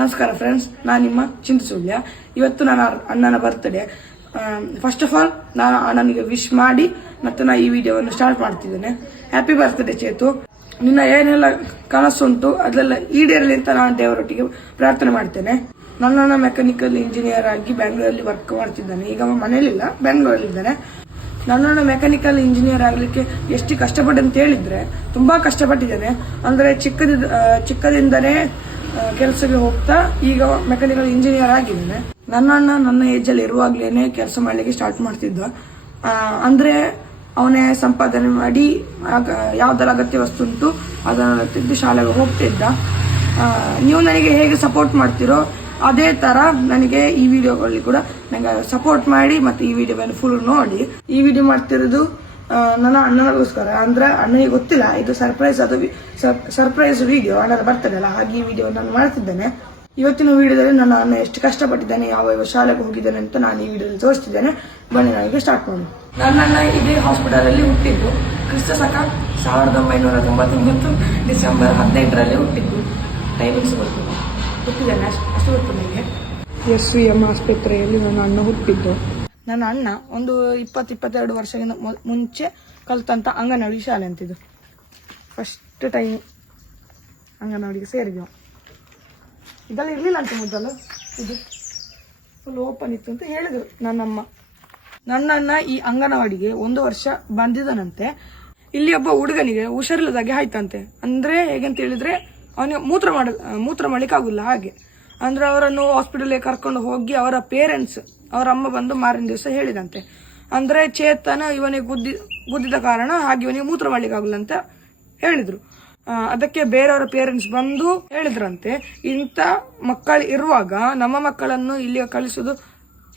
ನಮಸ್ಕಾರ ಫ್ರೆಂಡ್ಸ್, ನಾನು ನಿಮ್ಮ ಚಿಂತಸುಳ್ಯ. ಇವತ್ತು ನನ್ನ ಅಣ್ಣನ ಬರ್ತ್ಡೇ. ಫಸ್ಟ್ ಆಫ್ ಆಲ್ ನಾನು ಅಣ್ಣನಿಗೆ ವಿಶ್ ಮಾಡಿ ಮತ್ತೆ ನಾನು ಈ ವಿಡಿಯೋವನ್ನು ಸ್ಟಾರ್ಟ್ ಮಾಡ್ತಿದ್ದೇನೆ. Happy birthday Chethu. ನಿನ್ನ ಏನೆಲ್ಲ ಕನಸುಂಟು ಅದೆಲ್ಲ ಈಡೇರಲಿ ಅಂತ ನಾನು ದೇವರೊಟ್ಟಿಗೆ ಪ್ರಾರ್ಥನೆ ಮಾಡ್ತೇನೆ. ನನ್ನ ಮೆಕ್ಯಾನಿಕಲ್ ಇಂಜಿನಿಯರ್ ಆಗಿ ಬೆಂಗಳೂರಲ್ಲಿ ವರ್ಕ್ ಮಾಡ್ತಿದ್ದಾನೆ. ಈಗ ಮನೆಯಲ್ಲಿಲ್ಲ, ಬೆಂಗಳೂರಲ್ಲಿದ್ದಾನೆ. ನನ್ನ ಮೆಕ್ಯಾನಿಕಲ್ ಇಂಜಿನಿಯರ್ ಆಗಲಿಕ್ಕೆ ಎಷ್ಟು ಕಷ್ಟಪಟ್ಟೆ ಅಂತ ಹೇಳಿದ್ರೆ ತುಂಬಾ ಕಷ್ಟಪಟ್ಟಿದ್ದೇನೆ. ಅಂದ್ರೆ ಚಿಕ್ಕದಿಂದನೇ ಕೆಲಸಕ್ಕೆ ಹೋಗ್ತಾ ಈಗ ಮೆಕ್ಯಾನಿಕಲ್ ಇಂಜಿನಿಯರ್ ಆಗಿದ್ದೇನೆ. ನನ್ನ ಏಜ್ ಅಲ್ಲಿ ಇರುವಾಗ್ಲೇನೆ ಕೆಲಸ ಮಾಡ್ಲಿಕ್ಕೆ ಸ್ಟಾರ್ಟ್ ಮಾಡ್ತಿದ್ದ. ಅಂದ್ರೆ ಅವನೇ ಸಂಪಾದನೆ ಮಾಡಿ ಯಾವ್ದೆಲ್ಲ ಅಗತ್ಯ ವಸ್ತು ಉಂಟು ಅದನ್ನ ತೆಗೆದು ಶಾಲೆಗೆ ಹೋಗ್ತಿದ್ದ. ನೀವು ನನಗೆ ಹೇಗೆ ಸಪೋರ್ಟ್ ಮಾಡ್ತೀರೋ ಅದೇ ತರ ನನಗೆ ಈ ವಿಡಿಯೋಗಳಲ್ಲಿ ಕೂಡ ನಂಗೆ ಸಪೋರ್ಟ್ ಮಾಡಿ ಮತ್ತೆ ಈ ವಿಡಿಯೋವನ್ನು ಫುಲ್ ನೋಡಿ. ಈ ವಿಡಿಯೋ ಮಾಡ್ತಿರೋದು ನನ್ನ ಅಣ್ಣನಿಗೋಸ್ಕರ. ಅಂದ್ರೆ ಅಣ್ಣನಿಗೆ ಗೊತ್ತಿಲ್ಲ ಇದು ಸರ್ಪ್ರೈಸ್ ವಿಡಿಯೋ, ಅಣ್ಣನ ಬರ್ತದೆ ಅಲ್ಲ, ಹಾಗೆ ಈ ವಿಡಿಯೋ ನಾನು ಮಾಡ್ತಿದ್ದೇನೆ. ಇವತ್ತಿನ ವಿಡಿಯೋದಲ್ಲಿ ನನ್ನ ಅಣ್ಣ ಎಷ್ಟು ಕಷ್ಟಪಟ್ಟಿದ್ದಾನೆ, ಯಾವ ಶಾಲೆಗೆ ಹೋಗಿದ್ದಾನೆ ಅಂತ ನಾನು ಈ ವಿಡಿಯೋದಲ್ಲಿ ತೋರಿಸ್ತಿದ್ದೇನೆ. ಬನ್ನಿ ನನಗೆ ಸ್ಟಾರ್ಟ್ ಮಾಡಿ. ನನ್ನ ಅಣ್ಣ ಇದೇ ಹಾಸ್ಪಿಟಲ್ ಅಲ್ಲಿ ಹುಟ್ಟಿದ್ದು. ಕ್ರಿಸ್ತ ಶಕ 1999 ಡಿಸೆಂಬರ್ 15ರಲ್ಲಿ ಹುಟ್ಟಿದ್ದು. ಟೈಮಿಂಗ್ಸ್ ಹುಟ್ಟಿದ್ದಾನೆ ಅಷ್ಟು ಗೊತ್ತು ನನಗೆ. SVM ಆಸ್ಪತ್ರೆಯಲ್ಲಿ ನನ್ನ ಅಣ್ಣ ಹುಟ್ಟಿದ್ದು. ನನ್ನ ಅಣ್ಣ ಒಂದು 20-22 ವರ್ಷದಿಂದ ಮುಂಚೆ ಕಲ್ತಂತ ಅಂಗನವಾಡಿ ಶಾಲೆ ಅಂತಿದ್ದು. First time ಅಂಗನವಾಡಿಗೆ ಸೇರಿದೆವು. ಇದೆಲ್ಲ ಇರ್ಲಿಲ್ಲ ಅಂತ ಮೊದಲು, ಇದು ಫುಲ್ ಓಪನ್ ಇತ್ತು ಅಂತ ಹೇಳಿದ್ರು ನನ್ನಮ್ಮ. ನನ್ನನ್ನ ಈ ಅಂಗನವಾಡಿಗೆ 1 ವರ್ಷ ಬಂದಿದ್ದನಂತೆ. ಇಲ್ಲಿ ಒಬ್ಬ ಹುಡುಗನಿಗೆ ಹುಷಾರಿಲ್ಲದಾಗೆ ಆಯ್ತಂತೆ. ಅಂದ್ರೆ ಹೇಗಂತ ಹೇಳಿದ್ರೆ ಅವನಿಗೆ ಮೂತ್ರ ಮಾಡ್ಲಿಕ್ಕೆ ಆಗುಲ್ಲ. ಹಾಗೆ ಅಂದ್ರೆ ಅವರನ್ನು ಹಾಸ್ಪಿಟಲ್ಗೆ ಕರ್ಕೊಂಡು ಹೋಗಿ ಅವರ ಪೇರೆಂಟ್ಸ್, ಅವರ ಅಮ್ಮ ಬಂದು ಮಾರನೇ ದಿವಸ ಹೇಳಿದಂತೆ. ಅಂದ್ರೆ ಚೇತನ ಇವನಿಗೆ ಗುದ್ದಿದ ಕಾರಣ ಹಾಗೆ ಇವನಿಗೆ ಮೂತ್ರ ಮಾಡ್ಲಿಕ್ಕೆ ಆಗುಲ್ಲ ಅಂತ ಹೇಳಿದ್ರು. ಅದಕ್ಕೆ ಬೇರೆಯವರ ಪೇರೆಂಟ್ಸ್ ಬಂದು ಹೇಳಿದ್ರಂತೆ, ಇಂಥ ಮಕ್ಕಳು ಇರುವಾಗ ನಮ್ಮ ಮಕ್ಕಳನ್ನು ಇಲ್ಲಿ ಕಳಿಸೋದು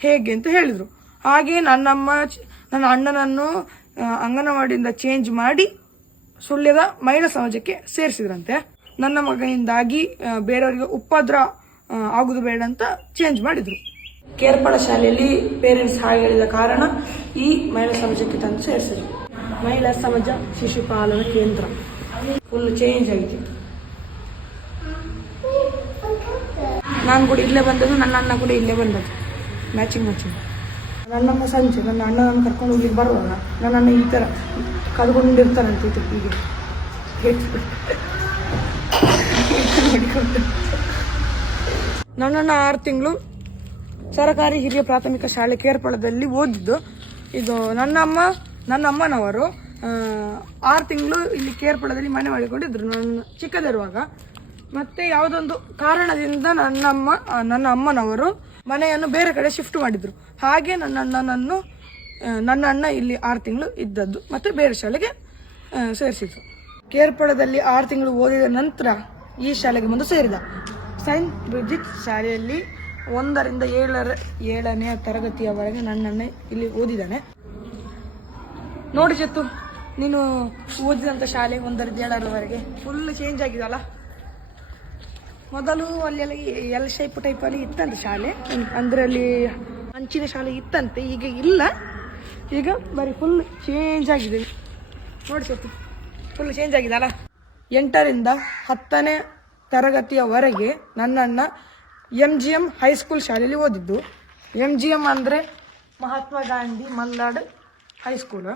ಹೇಗೆ ಅಂತ ಹೇಳಿದ್ರು. ಹಾಗೆ ನನ್ನ ಅಣ್ಣನನ್ನು ಅಂಗನವಾಡಿಯಿಂದ ಚೇಂಜ್ ಮಾಡಿ ಸುಳ್ಯದ ಮಹಿಳಾ ಸಮಾಜಕ್ಕೆ ಸೇರಿಸಿದ್ರಂತೆ. ನನ್ನ ಮಗನಿಂದಾಗಿ ಬೇರೆಯವರಿಗೆ ಉಪದ್ರ ಆಗುದು ಬೇಡ ಅಂತ ಚೇಂಜ್ ಮಾಡಿದ್ರು. ಕೇರ್ಪಳ ಶಾಲೆಯಲ್ಲಿ ಪೇರೆಂಟ್ಸ್ ಹಾಗೆ ಹೇಳಿದ ಕಾರಣ ಈ ಮಹಿಳಾ ಸಮಾಜಕ್ಕೆ ತಂದು ಸೇರಿಸಿದ್ರು. ಮಹಿಳಾ ಸಮಾಜ ಶಿಶುಪಾಲನ ಕೇಂದ್ರ ಫುಲ್ ಚೇಂಜ್ ಆಗಿದೆ. ನಾನು ಕೂಡ ಇಲ್ಲೇ ಬಂದದ್ದು, ನನ್ನ ಅಣ್ಣ ಕೂಡ ಇಲ್ಲೇ ಬಂದದ್ದು. ಮ್ಯಾಚಿಂಗ್. ನನ್ನಮ್ಮ ಸಂಜೆ ನನ್ನ ಅಣ್ಣನನ್ನು ಕರ್ಕೊಂಡು ಹೋಗ್ಲಿಕ್ಕೆ ಬರುವಾಗ ನನ್ನನ್ನು ಈ ಥರ ಕದ್ಕೊಂಡಿರ್ತಾರಂತೆ ಹೀಗೆ ನನ್ನನ್ನು 6 ತಿಂಗಳು ಸರಕಾರಿ ಹಿರಿಯ ಪ್ರಾಥಮಿಕ ಶಾಲೆ ಕೇರ್ಪಳದಲ್ಲಿ ಓದಿದ್ದು. ಇದು ನನ್ನ ಅಮ್ಮನವರು 6 ತಿಂಗಳು ಇಲ್ಲಿ ಕೇರ್ಪಳದಲ್ಲಿ ಮನೆ ಮಾಡಿಕೊಂಡಿದ್ರು ನನ್ನ ಚಿಕ್ಕದಿರುವಾಗ. ಮತ್ತೆ ಯಾವುದೊಂದು ಕಾರಣದಿಂದ ನನ್ನ ಅಮ್ಮನವರು ಮನೆಯನ್ನು ಬೇರೆ ಕಡೆ ಶಿಫ್ಟ್ ಮಾಡಿದ್ರು. ಹಾಗೆ ನನ್ನ ಅಣ್ಣ ಇಲ್ಲಿ 6 ತಿಂಗಳು ಇದ್ದದ್ದು ಮತ್ತೆ ಬೇರೆ ಶಾಲೆಗೆ ಸೇರಿಸಿದ್ರು. ಕೇರ್ಪಳದಲ್ಲಿ 6 ತಿಂಗಳು ಓದಿದ ನಂತರ ಈ ಶಾಲೆಗೆ ಬಂದು ಸೇರಿದ. ಸೈಂಟ್ ಬ್ರಿಜಿಟ್ ಶಾಲೆಯಲ್ಲಿ 1ರಿಂದ 7ನೇ ತರಗತಿಯವರೆಗೆ ನನ್ನಣ್ಣ ಇಲ್ಲಿ ಓದಿದ್ದಾನೆ. ನೋಡಿ ಚತ್ತು, ನೀನು ಓದಿದಂತ ಶಾಲೆ 1ರಿಂದ 7ರವರೆಗೆ ಫುಲ್ ಚೇಂಜ್ ಆಗಿದಲ್ಲ. ಮೊದಲು ಅಲ್ಲೆಲ್ಲ ಎಲ್ ಶೇಪ್ ಟೈಪಲ್ಲಿ ಇತ್ತಂತೆ ಶಾಲೆ, ಅಂದ್ರೆ ಅಲ್ಲಿ ಹಂಚಿನ ಶಾಲೆ ಇತ್ತಂತೆ. ಈಗ ಇಲ್ಲ, ಈಗ ಬರೀ ಫುಲ್ ಚೇಂಜ್ ಆಗಿದೆ. ನೋಡಿ ಚತ್ತು, ಫುಲ್ ಚೇಂಜ್ ಆಗಿದಲ್ಲ. 8ರಿಂದ 10ನೇ ತರಗತಿಯವರೆಗೆ ನನ್ನಣ್ಣ MGM ಹೈಸ್ಕೂಲ್ ಶಾಲೆಯಲ್ಲಿ ಓದಿದ್ದು. MGM ಅಂದರೆ ಮಹಾತ್ಮ ಗಾಂಧಿ ಮಲ್ನಾಡ್ ಹೈಸ್ಕೂಲ್.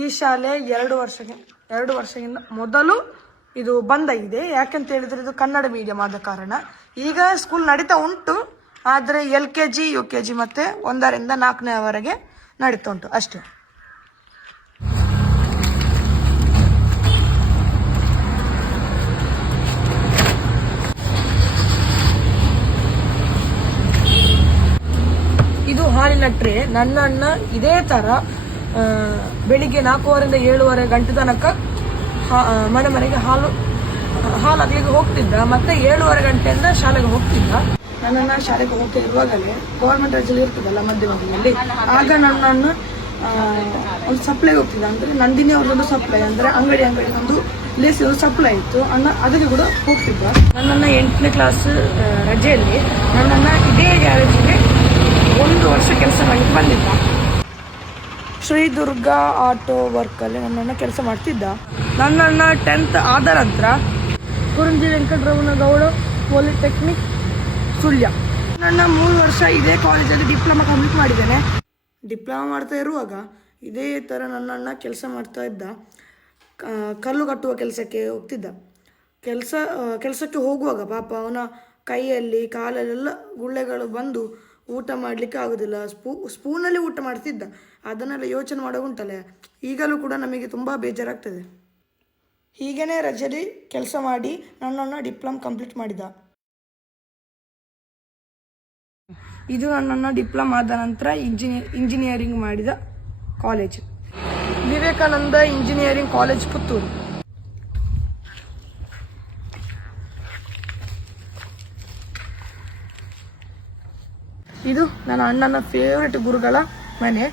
ಈ ಶಾಲೆ 2 ವರ್ಷಕ್ಕಿಂತ ಮೊದಲು ಇದು ಬಂದಾಗಿದೆ. ಯಾಕಂತ ಹೇಳಿದ್ರೆ ಇದು ಕನ್ನಡ ಮೀಡಿಯಂ ಆದ ಕಾರಣ. ಈಗ ಸ್ಕೂಲ್ ನಡೀತಾ ಉಂಟು, ಆದರೆ LKG UKG ಮತ್ತೆ 1ರಿಂದ 4ನೇವರೆಗೆ ನಡೀತಾ ಉಂಟು ಅಷ್ಟೇ. ಇದು ಹಾಲಿನ ಟ್ರೇ. ನನ್ನ ಅಣ್ಣ ಇದೇ ತರ ಬೆಳಿಗ್ಗೆ 4:15 ರಿಂದ 7:30 ಗಂಟೆ ತನಕ ಮನೆಗೆ ಹಾಲು ಹಾಕ್ಲಿಕ್ಕೆ ಹೋಗ್ತಿದ್ದ. ಮತ್ತೆ 7:30 ಗಂಟೆಯಿಂದ ಶಾಲೆಗೆ ಹೋಗ್ತಿದ್ದ. ನನ್ನನ್ನ ಶಾಲೆಗೆ ಹೋಗ್ತಾ ಇರುವಾಗಲೇ ಗವರ್ಮೆಂಟ್ ರಜೆಯಲ್ಲಿ ಇರ್ತದಲ್ಲ ಮಧ್ಯದಲ್ಲಿ, ಆಗ ನನ್ನನ್ನು ಒಂದು ಸಪ್ಲೈ ಹೋಗ್ತಿದ್ದ. ಅಂದ್ರೆ ನಂದಿನಿ ಅವ್ರದ್ದೊಂದು ಸಪ್ಲೈ, ಅಂದ್ರೆ ಅಂಗಡಿ ಒಂದು ಲೇಸಿ ಒಂದು ಸಪ್ಲೈ ಇತ್ತು, ಅಣ್ಣ ಅದಕ್ಕೆ ಕೂಡ ಹೋಗ್ತಿದ್ದ. ನನ್ನನ್ನ 8ನೇ ಕ್ಲಾಸ್ ರಜೆಯಲ್ಲಿ ನನ್ನನ್ನ ಇದೇ ಗ್ಯಾರೇಜಿಗೆ 1 ವರ್ಷ ಕೆಲಸ ಮಾಡಲಿಕ್ಕೆ ಬಂದಿದ್ದ. ಶ್ರೀ ದುರ್ಗಾ ಆಟೋ ವರ್ಕಲ್ಲಿ ನನ್ನನ್ನು ಕೆಲಸ ಮಾಡ್ತಿದ್ದ. ನನ್ನನ್ನು 10th ಆದ ನಂತರ ಕುರುಂಜಿ ವೆಂಕಟರಮಣಗೌಡ ಪಾಲಿಟೆಕ್ನಿಕ್ ಸುಳ್ಯ. ನನ್ನ 3 ವರ್ಷ ಇದೇ ಕಾಲೇಜಲ್ಲಿ ಡಿಪ್ಲೊಮಾ ಕಂಪ್ಲೀಟ್ ಮಾಡಿದ್ದೇನೆ. ಡಿಪ್ಲೊಮಾ ಮಾಡ್ತಾ ಇರುವಾಗ ಇದೇ ಥರ ನನ್ನ ಅಣ್ಣ ಕೆಲಸ ಮಾಡ್ತಾ ಇದ್ದ. ಕಲ್ಲು ಕಟ್ಟುವ ಕೆಲಸಕ್ಕೆ ಹೋಗ್ತಿದ್ದ. ಕೆಲಸಕ್ಕೆ ಹೋಗುವಾಗ ಪಾಪ ಅವನ ಕೈಯಲ್ಲಿ ಕಾಲಲ್ಲೆಲ್ಲ ಗುಳ್ಳೆಗಳು ಬಂದು ಊಟ ಮಾಡಲಿಕ್ಕೆ ಆಗೋದಿಲ್ಲ. ಸ್ಪೂನಲ್ಲಿ ಊಟ ಮಾಡ್ತಿದ್ದ. ಅದನ್ನೆಲ್ಲ ಯೋಚನೆ ಮಾಡೋಗುಂಟಲ್ಲ, ಈಗಲೂ ಕೂಡ ನಮಗೆ ತುಂಬ ಬೇಜಾರಾಗ್ತದೆ. ಹೀಗೇ ರಜೆಯಲ್ಲಿ ಕೆಲಸ ಮಾಡಿ ನನ್ನನ್ನು ಡಿಪ್ಲೊಮಾ ಕಂಪ್ಲೀಟ್ ಮಾಡಿದ. ಇದು ನನ್ನನ್ನು ಡಿಪ್ಲೊಮಾ ಆದ ನಂತರ ಇಂಜಿನಿಯರಿಂಗ್ ಮಾಡಿದ college Vivekananda engineering college Puttur. ಇದು ನನ್ನ ಅಣ್ಣನ ಫೇವ್ರೆಟ್ ಗುರುಗಳ ಮನೆ.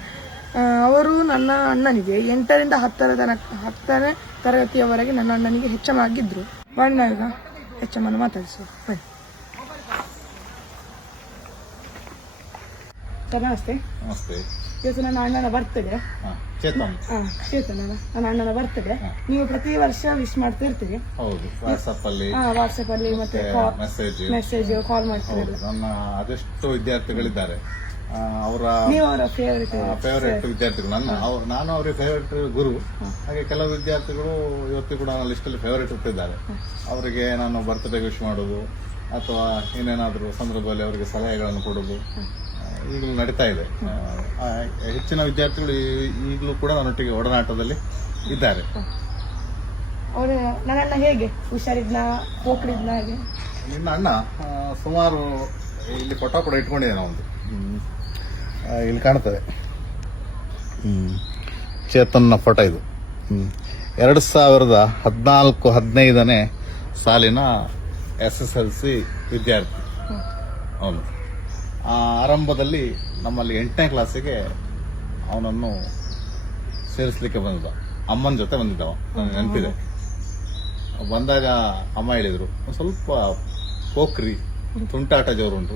ಅವರು ನನ್ನ ಅಣ್ಣನಿಗೆ 8ರಿಂದ 10ನೇ ತರಗತಿಯವರೆಗೆ ನನ್ನ ಅಣ್ಣನಿಗೆ HM ಆಗಿದ್ರು. ಬಣ್ಣ ಈಗ HM ಅನ್ನು ಮಾತಾಡಿಸುವ. ನಮಸ್ತೆ. ನಮಸ್ತೆ. ಇವತ್ತು ನನ್ನ ಅಣ್ಣನ ಬರ್ತಡೇ. ಚೇತನ್ ನನ್ನ ಅಣ್ಣನ ಬರ್ತಡೇ. ನೀವು ಪ್ರತಿ ವರ್ಷ ವಿಶ್ ಮಾಡ್ತಾ ಇರ್ತೀರಿ. ಹೌದು, ವಾಟ್ಸಪ್ ಅಲ್ಲಿ ಮತ್ತೆ ಮೆಸೇಜ್ ಕಾಲ್ ಮಾಡ್ತೀರಿ. ನನ್ನ ಅದೆಷ್ಟು ವಿದ್ಯಾರ್ಥಿಗಳಿದ್ದಾರೆ, ಅವರ ಫೇವರೇಟ್ ವಿದ್ಯಾರ್ಥಿಗಳು. ನಾನು ಅವರಿಗೆ ಫೇವರೇಟ್ ಗುರು. ಹಾಗೆ ಕೆಲವು ವಿದ್ಯಾರ್ಥಿಗಳು ಇವತ್ತು ಕೂಡ ನನ್ನ ಲಿಸ್ಟಲ್ಲಿ ಫೇವರೇಟ್ ಇರ್ತಿದ್ದಾರೆ. ಅವರಿಗೆ ನಾನು ಬರ್ತ್ಡೇ ವಿಶ್ ಮಾಡೋದು ಅಥವಾ ಏನೇನಾದರೂ ಸಂದರ್ಭದಲ್ಲಿ ಅವರಿಗೆ ಸಲಹೆಗಳನ್ನು ಕೊಡೋದು ಈಗಲೂ ನಡೀತಾ ಇದೆ. ಹೆಚ್ಚಿನ ವಿದ್ಯಾರ್ಥಿಗಳು ಈಗಲೂ ಕೂಡ ನನ್ನೊಟ್ಟಿಗೆ ಒಡನಾಟದಲ್ಲಿ ಇದ್ದಾರೆ. ಅವರು ನನ್ನ ಅಣ್ಣ ಹೇಗೆ ಹುಷಾರಿದ್ನ ಹೋಗ್ಲಿದ್ನ ಹಾಗೆ? ನಿನ್ನ ಅಣ್ಣ ಸುಮಾರು ಇಲ್ಲಿ ಫೋಟೋ ಕೂಡ ಇಟ್ಕೊಂಡಿದ್ದೇನೆ. ಒಂದು ಇಲ್ಲಿ ಕಾಣ್ತದೆ, ಚೇತನ್ನ ಫೋಟೋ ಇದು. 2014-15ನೇ ಸಾಲಿನ SSLC ವಿದ್ಯಾರ್ಥಿ ಅವನು. ಆರಂಭದಲ್ಲಿ ನಮ್ಮಲ್ಲಿ 8ನೇ ಕ್ಲಾಸಿಗೆ ಅವನನ್ನು ಸೇರಿಸಲಿಕ್ಕೆ ಬಂದಿದ್ದ. ಅಮ್ಮನ ಜೊತೆ ಬಂದಿದ್ದವ, ನನಗೆ ನೆನಪಿದೆ. ಬಂದಾಗ ಅಮ್ಮ ಹೇಳಿದ್ರು, ಒಂದು ಸ್ವಲ್ಪ ಪೋಖ್ರಿ ತುಂಟಾಟ ಜೋರು ಉಂಟು.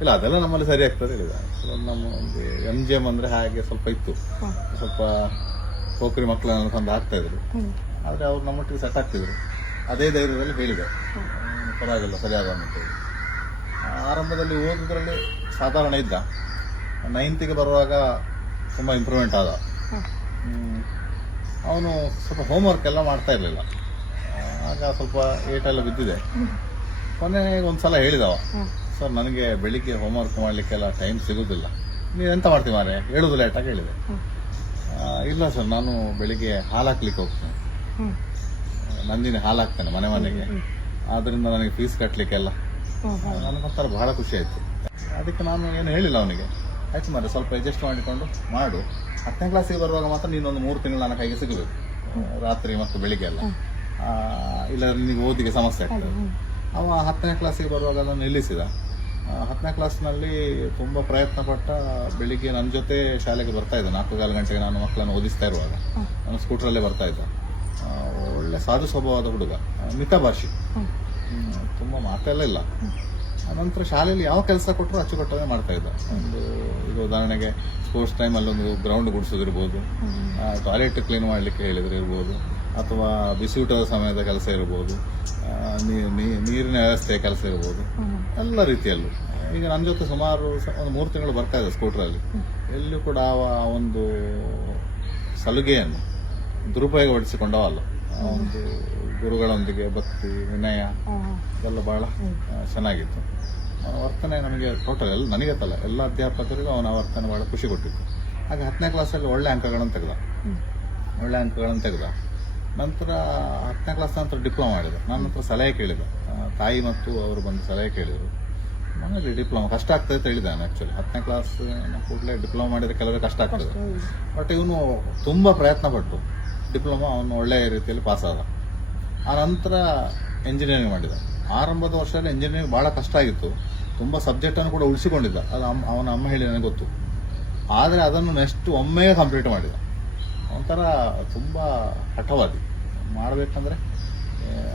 ಇಲ್ಲ, ಅದೆಲ್ಲ ನಮ್ಮಲ್ಲಿ ಸರಿ ಆಗ್ತದೆ ಹೇಳಿದ. ನಮ್ಮ ಒಂದು MGM ಅಂದ್ರೆ ಹಾಗೆ ಸ್ವಲ್ಪ ಇತ್ತು, ಸ್ವಲ್ಪ ಪೋಖ್ರಿ ಮಕ್ಕಳನ್ನ ತಂದು ಹಾಕ್ತಾ ಇದ್ರು. ಆದರೆ ಅವ್ರು ನಮ್ಮೊಟ್ಟಿಗೆ ಸೆಟ್ ಆಗ್ತಿದ್ರು. ಅದೇ ಧೈರ್ಯದಲ್ಲಿ ಹೇಳಿದೆ, ಪರವಾಗಿಲ್ಲ ಸರಿಯಾದ ಅಂತೇಳಿ. ಆರಂಭದಲ್ಲಿ ಓದೋದ್ರಲ್ಲಿ ಸಾಧಾರಣ ಇದ್ದ. 9th ಬರುವಾಗ ತುಂಬ ಇಂಪ್ರೂವ್ಮೆಂಟ್ ಆದ. ಅವನು ಸ್ವಲ್ಪ ಹೋಮ್ವರ್ಕ್ ಎಲ್ಲ ಮಾಡ್ತಾ ಇರಲಿಲ್ಲ. ಆಗ ಸ್ವಲ್ಪ ಏಟೆಲ್ಲ ಬಿದ್ದಿದೆ. ಕೊನೆಗೆ ಒಂದ್ಸಲ ಹೇಳಿದವ, ಸರ್ ನನಗೆ ಬೆಳಿಗ್ಗೆ ಹೋಮ್ವರ್ಕ್ ಮಾಡಲಿಕ್ಕೆಲ್ಲ ಟೈಮ್ ಸಿಗೋದಿಲ್ಲ, ನೀವೆಂತ ಮಾಡ್ತೀವಿ ಮಾರೆ, ಹೇಳೋದು ಲೇಟಾಗಿ ಹೇಳಿದೆ. ಇಲ್ಲ ಸರ್, ನಾನು ಬೆಳಿಗ್ಗೆ ಹಾಲು ಹಾಕ್ಲಿಕ್ಕೆ ಹೋಗ್ತೇನೆ, ನಂದಿನಿ ಹಾಲು ಹಾಕ್ತೇನೆ ಮನೆಗೆ, ಆದ್ರಿಂದ ನನಗೆ ಫೀಸ್ ಕಟ್ಟಲಿಕ್ಕೆಲ್ಲ. ನನಗೊಂಥರ ಬಹಳ ಖುಷಿ ಆಯಿತು. ಅದಕ್ಕೆ ನಾನು ಏನು ಹೇಳಿಲ್ಲ ಅವನಿಗೆ, ಆಯ್ತು ಮಾರೆ ಸ್ವಲ್ಪ ಅಡ್ಜಸ್ಟ್ ಮಾಡಿಕೊಂಡು ಮಾಡು, 10ನೇ ಕ್ಲಾಸಿಗೆ ಬರುವಾಗ ಮಾತ್ರ ನೀನೊಂದು 3 ತಿಂಗಳು ನನ್ನ ಕೈಗೆ ಸಿಗಬೇಕು, ರಾತ್ರಿ ಮತ್ತು ಬೆಳಿಗ್ಗೆ ಎಲ್ಲ, ಇಲ್ಲ ನಿನಗೆ ಓದಿಗೆ ಸಮಸ್ಯೆ ಆಗ್ತದೆ. ಅವ 10ನೇ ಕ್ಲಾಸಿಗೆ ಬರುವಾಗ ಅದನ್ನು ನಿಲ್ಲಿಸಿದ. 10ನೇ ಕ್ಲಾಸ್ನಲ್ಲಿ ತುಂಬ ಪ್ರಯತ್ನ ಪಟ್ಟ. ಬೆಳಿಗ್ಗೆ ನನ್ನ ಜೊತೆ ಶಾಲೆಗೆ ಬರ್ತಾ ಇದ್ದ. 4-4 ಗಂಟೆಗೆ ನಾನು ಮಕ್ಕಳನ್ನು ಓದಿಸ್ತಾ ಇರುವಾಗ ನಾನು ಸ್ಕೂಟ್ರಲ್ಲೇ ಬರ್ತಾ ಇದ್ದ. ಒಳ್ಳೆ ಸಾಧು ಸ್ವಭಾವದ ಹುಡುಗ, ಮಿತಭಾಷಿ, ತುಂಬ ಮಾತೆಲ್ಲ ಇಲ್ಲ. ನಂತರ ಶಾಲೆಯಲ್ಲಿ ಯಾವ ಕೆಲಸ ಕೊಟ್ಟರು ಅಚ್ಚುಕಟ್ಟನೆ ಮಾಡ್ತಾ ಇದ್ದ. ಒಂದು ಈಗ ಉದಾಹರಣೆಗೆ ಸ್ಪೋರ್ಟ್ಸ್ ಟೈಮಲ್ಲಿ ಒಂದು ಗ್ರೌಂಡ್ ಗುಡಿಸೋದಿರ್ಬೋದು, ಟಾಯ್ಲೆಟ್ ಕ್ಲೀನ್ ಮಾಡಲಿಕ್ಕೆ ಹೇಳಿದ್ರೆ ಇರ್ಬೋದು, ಅಥವಾ ಬಿಸಿಯೂಟದ ಸಮಯದ ಕೆಲಸ ಇರ್ಬೋದು, ನೀರಿನ ವ್ಯವಸ್ಥೆಯ ಕೆಲಸ ಇರ್ಬೋದು, ಎಲ್ಲ ರೀತಿಯಲ್ಲೂ. ಈಗ ನನ್ನ ಜೊತೆ ಸುಮಾರು ಒಂದು 3 ತಿಂಗಳು ಬರ್ತಾ ಇದೆ ಸ್ಕೂಟ್ರಲ್ಲಿ. ಎಲ್ಲೂ ಕೂಡ ಒಂದು ಸಲುಗೆಯನ್ನು ದುರುಪಯೋಗಪಡಿಸಿಕೊಂಡವಲ್ಲ. ಒಂದು ಗುರುಗಳೊಂದಿಗೆ ಭಕ್ತಿ, ವಿನಯ ಇದೆಲ್ಲ ಬಹಳ ಚೆನ್ನಾಗಿತ್ತು. ಅವನ ವರ್ತನೆ ನನಗೆ ಟೋಟಲ್ ನನಗೆ ತಲ್ಲ ಎಲ್ಲ ಅಧ್ಯಾಪಕರಿಗೂ ಅವನ ವರ್ತನೆ ಬಹಳ ಖುಷಿ ಕೊಟ್ಟಿತ್ತು. ಹಾಗೆ 10ನೇ ಕ್ಲಾಸಲ್ಲಿ ಒಳ್ಳೆ ಅಂಕಗಳನ್ನು ತೆಗೆದ. ನಂತರ 10ನೇ ಕ್ಲಾಸ್ ನಂತರ ಡಿಪ್ಲೊಮಾ ಮಾಡಿದ. ನನ್ನ ಹತ್ರ ಸಲಹೆ ಕೇಳಿದ, ತಾಯಿ ಮತ್ತು ಅವರು ಬಂದು ಸಲಹೆ ಕೇಳಿದರು. ನನಗೆ ಡಿಪ್ಲೊಮಾ ಕಷ್ಟ ಆಗ್ತದೆ ಅಂತ ಹೇಳಿದ್ದಾನೆ. ಆ್ಯಕ್ಚುಲಿ 10ನೇ ಕ್ಲಾಸ್ ಕೂಡಲೇ ಡಿಪ್ಲೊಮಾ ಮಾಡಿದರೆ ಕೆಲವೇ ಕಷ್ಟ ಆಗ್ತದೆ. ಬಟ್ ಇವನು ತುಂಬ ಪ್ರಯತ್ನ ಪಟ್ಟು ಡಿಪ್ಲೊಮಾ ಅವನು ಒಳ್ಳೆಯ ರೀತಿಯಲ್ಲಿ ಪಾಸಾದ. ಆ ನಂತರ ಎಂಜಿನಿಯರಿಂಗ್ ಮಾಡಿದ. ಆರಂಭದ ವರ್ಷದಲ್ಲಿ ಎಂಜಿನಿಯರಿಂಗ್ ಭಾಳ ಕಷ್ಟ ಆಗಿತ್ತು. ತುಂಬ ಸಬ್ಜೆಕ್ಟನ್ನು ಕೂಡ ಉಳಿಸಿಕೊಂಡಿದ್ದ. ಅದು ಅವನ ಅಮ್ಮ ಹೇಳಿ ನನಗೆ ಗೊತ್ತು. ಆದರೆ ಅದನ್ನು ನೆಕ್ಸ್ಟ್ ಒಮ್ಮೆಗೆ ಕಂಪ್ಲೀಟ್ ಮಾಡಿದ. ಒಂಥರ ತುಂಬ ಹಠವಾದಿ, ಮಾಡಬೇಕಂದ್ರೆ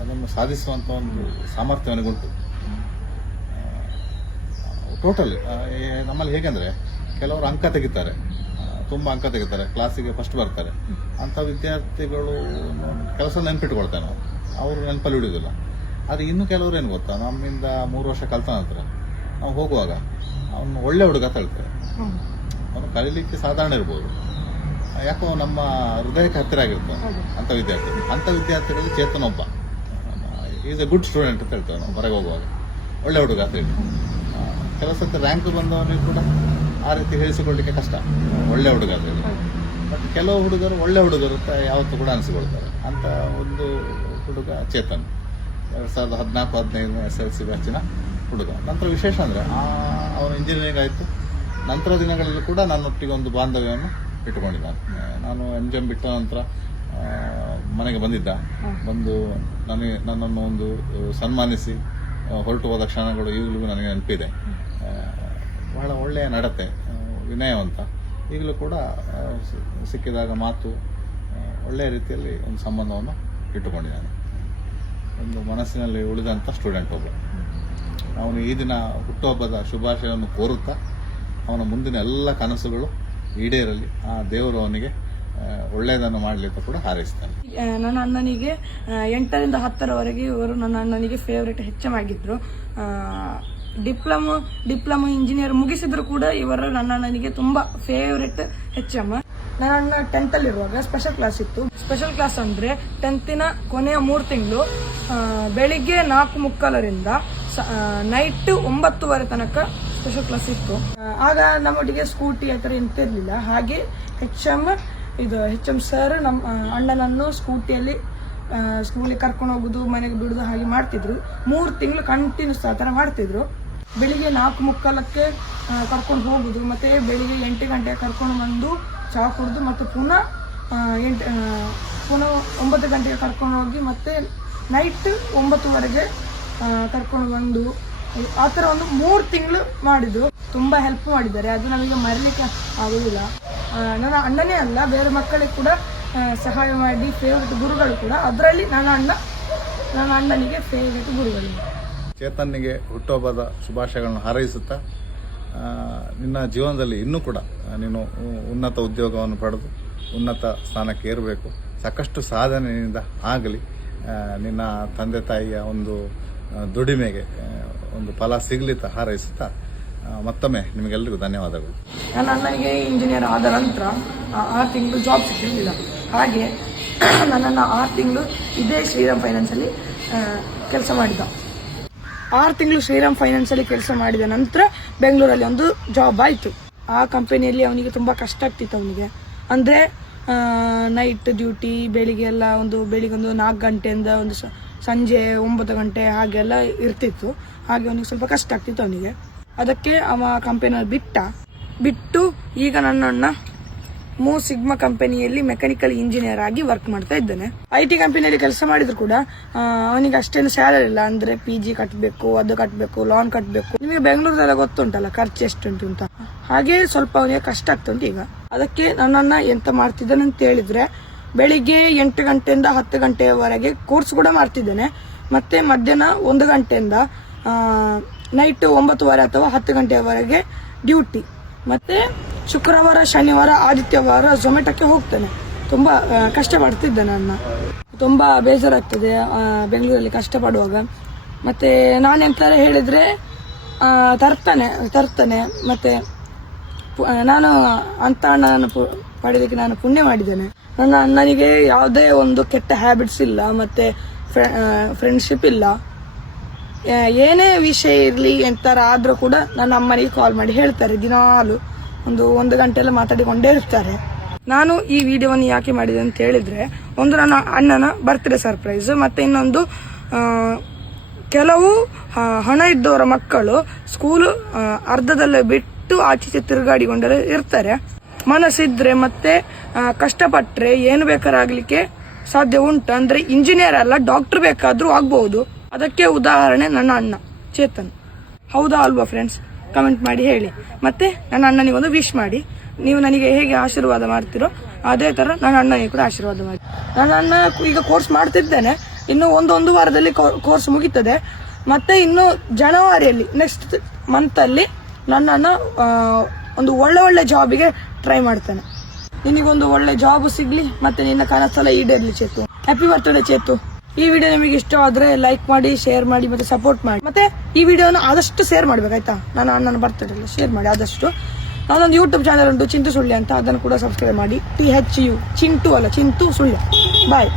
ಅದನ್ನು ಸಾಧಿಸುವಂಥ ಒಂದು ಸಾಮರ್ಥ್ಯ ಅವನಿಗುಂಟು. ಟೋಟಲಿ ನಮ್ಮಲ್ಲಿ ಹೇಗೆಂದರೆ ಕೆಲವರು ಅಂಕ ತೆಗಿತಾರೆ, ತುಂಬ ಅಂಕ ತೆಗಿತಾರೆ, ಕ್ಲಾಸಿಗೆ ಫಸ್ಟ್ ಬರ್ತಾರೆ. ಅಂಥ ವಿದ್ಯಾರ್ಥಿಗಳು ಕೆಲಸ ನೆನಪಿಟ್ಕೊಳ್ತೇವೆ ನಾವು, ಅವರು ನೆನಪಲ್ಲಿ ಹಿಡಿಯೋದಿಲ್ಲ. ಅದು ಇನ್ನು ಕೆಲವರು ಏನು ಗೊತ್ತಾ, ನಮ್ಮಿಂದ 3 ವರ್ಷ ಕಲ್ತ ನಂತರ ನಾವು ಹೋಗುವಾಗ ಅವನು ಒಳ್ಳೆ ಹುಡುಗ ಅಂತ ಹೇಳ್ತಾರೆ. ಅವನು ಕಲೀಲಿಕ್ಕೆ ಸಾಧಾರಣ ಇರ್ಬೋದು, ಯಾಕೋ ನಮ್ಮ ಹೃದಯಕ್ಕೆ ಹತ್ತಿರ ಆಗಿರ್ತಾನೆ ಅಂಥ ವಿದ್ಯಾರ್ಥಿಗಳಲ್ಲಿ ಚೇತನ್ ಒಬ್ಬ ಈಸ್ ಎ ಗುಡ್ ಸ್ಟೂಡೆಂಟ್ ಅಂತ ಹೇಳ್ತೇವೆ ನಾವು ಹೊರಗೆ ಹೋಗುವಾಗ, ಒಳ್ಳೆ ಹುಡುಗ ಅಂತ ಹೇಳಿ. ಕೆಲವು ಸತಿ ರ್ಯಾಂಕ್ ಬಂದವನಿಗೆ ಕೂಡ ಆ ರೀತಿ ಹೇಳಿಸಿಕೊಳ್ಳಲಿಕ್ಕೆ ಕಷ್ಟ, ಒಳ್ಳೆ ಹುಡುಗ ಅಂತ ಹೇಳಿ. ಬಟ್ ಕೆಲವು ಹುಡುಗರು ಒಳ್ಳೆ ಹುಡುಗರು ಅಂತ ಯಾವತ್ತೂ ಕೂಡ ಅನಿಸಿಕೊಳ್ತಾರೆ. ಅಂತ ಒಂದು ಹುಡುಗ ಚೇತನ್ 2014-15 SLC ಬ್ಯಾಚಿನ ಹುಡುಗ. ನಂತರ ವಿಶೇಷ ಅಂದರೆ ಅವನು ಇಂಜಿನಿಯರಿಂಗ್ ಆಯಿತು. ನಂತರ ದಿನಗಳಲ್ಲಿ ಕೂಡ ನನ್ನೊಟ್ಟಿಗೆ ಒಂದು ಬಾಂಧವ್ಯವನ್ನು ಇಟ್ಟುಕೊಂಡಿದ್ದಾನೆ. ನಾನು MGM ಬಿಟ್ಟ ನಂತರ ಮನೆಗೆ ಬಂದು ನನ್ನನ್ನು ಒಂದು ಸನ್ಮಾನಿಸಿ ಹೊರಟು ಹೋದ ಕ್ಷಣಗಳು ಈಗಲೂ ನನಗೆ ನೆನಪಿದೆ. ಬಹಳ ಒಳ್ಳೆಯ ನಡತೆ, ವಿನಯವಂತ. ಈಗಲೂ ಕೂಡ ಸಿಕ್ಕಿದಾಗ ಮಾತು ಒಳ್ಳೆಯ ರೀತಿಯಲ್ಲಿ ಒಂದು ಸಂಬಂಧವನ್ನು ಇಟ್ಟುಕೊಂಡಿದ್ದಾನೆ. ಒಂದು ಮನಸ್ಸಿನಲ್ಲಿ ಉಳಿದಂಥ ಸ್ಟೂಡೆಂಟ್ ಒಬ್ಬ. ಅವನು ಈ ದಿನ ಹುಟ್ಟುಹಬ್ಬದ ಶುಭಾಶಯವನ್ನು ಕೋರುತ್ತಾ ಅವನ ಮುಂದಿನ ಎಲ್ಲ ಕನಸುಗಳು ಈಡೇರಲಿ, ಆ ದೇವರು ಅವನಿಗೆ ಒಳ್ಳೆಯದನ್ನು ಮಾಡಲಿ ಅಂತ ಕೂಡ ಹಾರೈಸ್ತಾನೆ. ನನ್ನ ಅಣ್ಣನಿಗೆ 8ರಿಂದ 10ರವರೆಗೆ ಇವರು ನನ್ನ ಅಣ್ಣನಿಗೆ ಫೇವ್ರೇಟ್ HM ಆಗಿದ್ರು. ಡಿಪ್ಲೊಮಾ ಇಂಜಿನಿಯರ್ ಮುಗಿಸಿದ್ರು ಕೂಡ ಇವರು ನನ್ನ ಅಣ್ಣನಿಗೆ ತುಂಬಾ ಫೇವ್ರೇಟ್ HM. ನನ್ನ ಅಣ್ಣ 10th ಅಲ್ಲಿರುವಾಗ ಸ್ಪೆಷಲ್ ಕ್ಲಾಸ್ ಇತ್ತು. ಸ್ಪೆಷಲ್ ಕ್ಲಾಸ್ ಅಂದ್ರೆ 10th ಕೊನೆಯ 3 ತಿಂಗಳು ಬೆಳಿಗ್ಗೆ 4:45ರಿಂದ ನೈಟ್ 9:30 ತನಕ ಸ್ಪೆಷಲ್ ಕ್ಲಾಸ್ ಇತ್ತು. ಆಗ ನಮ್ಮೊಟ್ಟಿಗೆ ಸ್ಕೂಟಿ ಆ ಥರ ಎಂತಿರ್ಲಿಲ್ಲ. ಹಾಗೆ HM ಸರ್ ನಮ್ಮ ಅಣ್ಣನನ್ನು ಸ್ಕೂಟಿಯಲ್ಲಿ ಸ್ಕೂಲಿಗೆ ಕರ್ಕೊಂಡು ಹೋಗುದು, ಮನೆಗೆ ಬಿಡುದು ಹಾಗೆ ಮಾಡ್ತಿದ್ರು. 3 ತಿಂಗಳು ಕಂಟಿನ್ಯೂಸ್ ಆ ಥರ ಮಾಡ್ತಿದ್ರು. ಬೆಳಿಗ್ಗೆ 4:45ಕ್ಕೆ ಕರ್ಕೊಂಡು ಹೋಗುದು, ಮತ್ತೆ ಬೆಳಿಗ್ಗೆ 8 ಗಂಟೆಗೆ ಕರ್ಕೊಂಡು ಬಂದು ಚಹಾ ಕುಡಿದು ಮತ್ತೆ ಪುನಃ 9 ಗಂಟೆಗೆ ಕರ್ಕೊಂಡು ಹೋಗಿ ಮತ್ತೆ ನೈಟ್ 9:00ವರೆಗೆ ಕರ್ಕೊಂಡು ಬಂದು ಆ ಥರ ಒಂದು 3 ತಿಂಗಳು ಮಾಡಿದ್ದು. ತುಂಬಾ ಹೆಲ್ಪ್ ಮಾಡಿದ್ದಾರೆ, ಅದು ನಮಗೆ ಮರೀಲಿಕ್ಕೆ ಆಗುದಿಲ್ಲ. ನನ್ನ ಅಣ್ಣನೇ ಅಲ್ಲ, ಬೇರೆ ಮಕ್ಕಳಿಗೆ ಕೂಡ ಸಹಾಯ ಮಾಡಿ ಫೇವ್ರೇಟ್ ಗುರುಗಳು ಕೂಡ. ಅದರಲ್ಲಿ ನನ್ನ ಅಣ್ಣನಿಗೆ ಫೇವ್ರೇಟ್ ಗುರುಗಳು. ಚೇತನ್ನಿಗೆ ಹುಟ್ಟುಹಬ್ಬದ ಶುಭಾಶಯಗಳನ್ನು ಹಾರೈಸುತ್ತಾ, ನಿನ್ನ ಜೀವನದಲ್ಲಿ ಇನ್ನೂ ಕೂಡ ನೀನು ಉನ್ನತ ಉದ್ಯೋಗವನ್ನು ಪಡೆದು ಉನ್ನತ ಸ್ಥಾನಕ್ಕೆ ಏರಬೇಕು, ಸಾಕಷ್ಟು ಸಾಧನೆಯಿಂದ ಆಗಲಿ, ನಿನ್ನ ತಂದೆ ತಾಯಿಯ ಒಂದು ದುಡಿಮೆಗೆ ಒಂದು ಫಲ ಸಿಗಲಿತ್ತ ಹಾರೈಸುತ್ತಾ ಮತ್ತೊಮ್ಮೆ ನಿಮಗೆಲ್ಲರಿಗೂ ಧನ್ಯವಾದಗಳು. ನನ್ನ ಅಣ್ಣನಿಗೆ ಇಂಜಿನಿಯರ್ ಆದ ನಂತರ 6 ತಿಂಗಳು ಜಾಬ್ ಸಿಕ್ಕಿರಲಿಲ್ಲ. ಹಾಗೆ ನನ್ನನ್ನು 6 ತಿಂಗಳು ಇದೇ ಶ್ರೀರಾಮ್ ಫೈನಾನ್ಸಲ್ಲಿ ಕೆಲಸ ಮಾಡಿದ. 6 ತಿಂಗಳು ಶ್ರೀರಾಮ್ ಫೈನಾನ್ಸಲ್ಲಿ ಕೆಲಸ ಮಾಡಿದ ನಂತರ ಬೆಂಗಳೂರಲ್ಲಿ ಒಂದು ಜಾಬ್ ಆಯಿತು. ಆ ಕಂಪನಿಯಲ್ಲಿ ಅವನಿಗೆ ತುಂಬ ಕಷ್ಟ ಆಗ್ತಿತ್ತು. ಅವನಿಗೆ ಅಂದರೆ ನೈಟ್ ಡ್ಯೂಟಿ, ಬೆಳಿಗ್ಗೆ ಒಂದು 4 ಗಂಟೆಯಿಂದ ಒಂದು ಸಂಜೆ 9 ಗಂಟೆ ಹಾಗೆಲ್ಲ ಇರ್ತಿತ್ತು. ಹಾಗೆ ಅವನಿಗೆ ಸ್ವಲ್ಪ ಕಷ್ಟ ಆಗ್ತಿತ್ತು ಅವನಿಗೆ. ಅದಕ್ಕೆ ಅವ ಕಂಪನಿಯಲ್ಲಿ ಬಿಟ್ಟು ಈಗ ನನ್ನ ಅಣ್ಣ ಸಿಗ್ಮಾ ಕಂಪನಿಯಲ್ಲಿ ಮೆಕ್ಯಾನಿಕಲ್ ಇಂಜಿನಿಯರ್ ಆಗಿ ವರ್ಕ್ ಮಾಡ್ತಾ ಇದ್ದಾನೆ. IT ಕಂಪನಿಯಲ್ಲಿ ಕೆಲಸ ಮಾಡಿದ್ರು ಕೂಡ ಅವನಿಗೆ ಅಷ್ಟೇನು ಸ್ಯಾಲರಿ ಇಲ್ಲ. ಅಂದ್ರೆ PG ಕಟ್ಟಬೇಕು, ಅದು ಕಟ್ಟಬೇಕು, ಲೋನ್ ಕಟ್ಟಬೇಕು. ನಿಮಗೆ ಬೆಂಗಳೂರಲ್ಲ ಗೊತ್ತುಂಟಲ್ಲ ಖರ್ಚು ಎಷ್ಟುಂಟು ಅಂತ. ಹಾಗೆ ಸ್ವಲ್ಪ ಅವನಿಗೆ ಕಷ್ಟ ಆಗ್ತುಂಟು ಈಗ. ಅದಕ್ಕೆ ನನ್ನನ್ನ ಎಂತ ಮಾಡ್ತಿದ್ದಾನೆ ಅಂತ ಹೇಳಿದ್ರೆ, ಬೆಳಿಗ್ಗೆ 8 ಗಂಟೆಯಿಂದ 10 ಗಂಟೆಯವರೆಗೆ ಕೋರ್ಸ್ ಕೂಡ ಮಾಡ್ತಿದ್ದೇನೆ. ಮತ್ತೆ ಮಧ್ಯಾಹ್ನ 1 ಗಂಟೆಯಿಂದ ನೈಟ್ 9:30 ಅಥವಾ 10 ಗಂಟೆಯವರೆಗೆ ಡ್ಯೂಟಿ. ಮತ್ತೆ ಶುಕ್ರವಾರ, ಶನಿವಾರ, ಆದಿತ್ಯವಾರ ಝೊಮ್ಯಾಟೋಕ್ಕೆ ಹೋಗ್ತಾನೆ. ತುಂಬಾ ಕಷ್ಟಪಡ್ತಿದ್ದೆ. ನನ್ನ ತುಂಬಾ ಬೇಜಾರಾಗ್ತದೆ ಬೆಂಗಳೂರಲ್ಲಿ ಕಷ್ಟಪಡುವಾಗ. ಮತ್ತೆ ನಾನೆಂತ ಹೇಳಿದ್ರೆ ತರ್ತಾನೆ. ಮತ್ತೆ ನಾನು ಅಂತ ಅಣ್ಣನನ್ನು ಪಡೆಯಲಿಕ್ಕೆ ನಾನು ಪುಣ್ಯ ಮಾಡಿದ್ದೇನೆ. ನನ್ನ ಅಣ್ಣನಿಗೆ ಯಾವುದೇ ಒಂದು ಕೆಟ್ಟ ಹ್ಯಾಬಿಟ್ಸ್ ಇಲ್ಲ, ಮತ್ತೆ ಫ್ರೆಂಡ್ಶಿಪ್ ಇಲ್ಲ. ಏನೇ ವಿಷಯ ಇರಲಿ ಎಂತಾರ ಆದ್ರೂ ಕೂಡ ನನ್ನ ಅಮ್ಮನಿಗೆ ಕಾಲ್ ಮಾಡಿ ಹೇಳ್ತಾರೆ. ದಿನಾಲು 1 ಗಂಟೆ ಎಲ್ಲ ಮಾತಾಡಿಕೊಂಡೇ ಇರ್ತಾರೆ. ನಾನು ಈ ವಿಡಿಯೋವನ್ನು ಯಾಕೆ ಮಾಡಿದೆ ಅಂತ ಹೇಳಿದ್ರೆ, ಒಂದು ನನ್ನ ಅಣ್ಣನ ಬರ್ತ್ಡೇ ಸರ್ಪ್ರೈಸ್, ಮತ್ತೆ ಇನ್ನೊಂದು ಕೆಲವು ಹಣ ಇದ್ದವರ ಮಕ್ಕಳು ಸ್ಕೂಲ್ ಅರ್ಧದಲ್ಲೇ ಬಿಟ್ಟು ಆಚೀಚೆ ತಿರುಗಾಡಿಕೊಂಡೇ ಇರ್ತಾರೆ. ಮನಸ್ಸಿದ್ರೆ ಮತ್ತೆ ಕಷ್ಟಪಟ್ರೆ ಏನು ಬೇಕಾರಾಗ್ಲಿಕ್ಕೆ ಸಾಧ್ಯ ಉಂಟು. ಅಂದ್ರೆ ಇಂಜಿನಿಯರ್ ಅಲ್ಲ, ಡಾಕ್ಟರ್ ಬೇಕಾದ್ರೂ ಆಗ್ಬಹುದು. ಅದಕ್ಕೆ ಉದಾಹರಣೆ ನನ್ನ ಅಣ್ಣ ಚೇತನ್. ಹೌದಾ ಅಲ್ವಾ ಫ್ರೆಂಡ್ಸ್? ಕಮೆಂಟ್ ಮಾಡಿ ಹೇಳಿ. ಮತ್ತೆ ನನ್ನ ಅಣ್ಣನಿಗೊಂದು ವಿಶ್ ಮಾಡಿ. ನೀವು ನನಗೆ ಹೇಗೆ ಆಶೀರ್ವಾದ ಮಾಡ್ತೀರೋ ಅದೇ ತರ ನನ್ನ ಅಣ್ಣನಿಗೆ ಕೂಡ ಆಶೀರ್ವಾದ ಮಾಡಿ. ನನ್ನ ಅಣ್ಣ ಈಗ ಕೋರ್ಸ್ ಮಾಡ್ತಿದ್ದೇನೆ. ಇನ್ನು ಒಂದು ವಾರದಲ್ಲಿ ಕೋರ್ಸ್ ಮುಗೀತದೆ. ಮತ್ತೆ ಇನ್ನು ಜನವರಿಯಲ್ಲಿ ನೆಕ್ಸ್ಟ್ ಮಂತ್ ಅಲ್ಲಿ ನನ್ನ ಅಣ್ಣ ಒಂದು ಒಳ್ಳೆ ಜಾಬಿಗೆ ಟ್ರೈ ಮಾಡ್ತಾನೆ. ನಿನಗೊಂದು ಒಳ್ಳೆ ಜಾಬ್ ಸಿಗ್ಲಿ, ಮತ್ತೆ ನಿನ್ನ ಕನಸೆಲ್ಲ ಈಡೇರ್ಲಿ ಚೇತು. Happy birthday Chethu. ಈ ವಿಡಿಯೋ ನಿಮಗೆ ಇಷ್ಟ ಆದ್ರೆ ಲೈಕ್ ಮಾಡಿ, ಶೇರ್ ಮಾಡಿ ಮತ್ತೆ ಸಪೋರ್ಟ್ ಮಾಡಿ. ಮತ್ತೆ ಈ ವಿಡಿಯೋನ ಆದಷ್ಟು ಶೇರ್ ಮಾಡ್ಬೇಕಾಯ್ತಾ. ನಾನು ಅಣ್ಣನ ಬರ್ತಡೇ ಶೇರ್ ಮಾಡಿ ಆದಷ್ಟು. ನಾನೊಂದು ಯೂಟ್ಯೂಬ್ ಚಾನಲ್ ಉಂಟು ಚಿಂಟು ಸುಳ್ಯ ಅಂತ, ಅದನ್ನು ಕೂಡ ಸಬ್ಸ್ಕ್ರೈಬ್ ಮಾಡಿ. THU ಚಿಂಟು ಅಲ್ಲ, ಚಿಂಟು ಸುಳ್ಯ. ಬಾಯ್.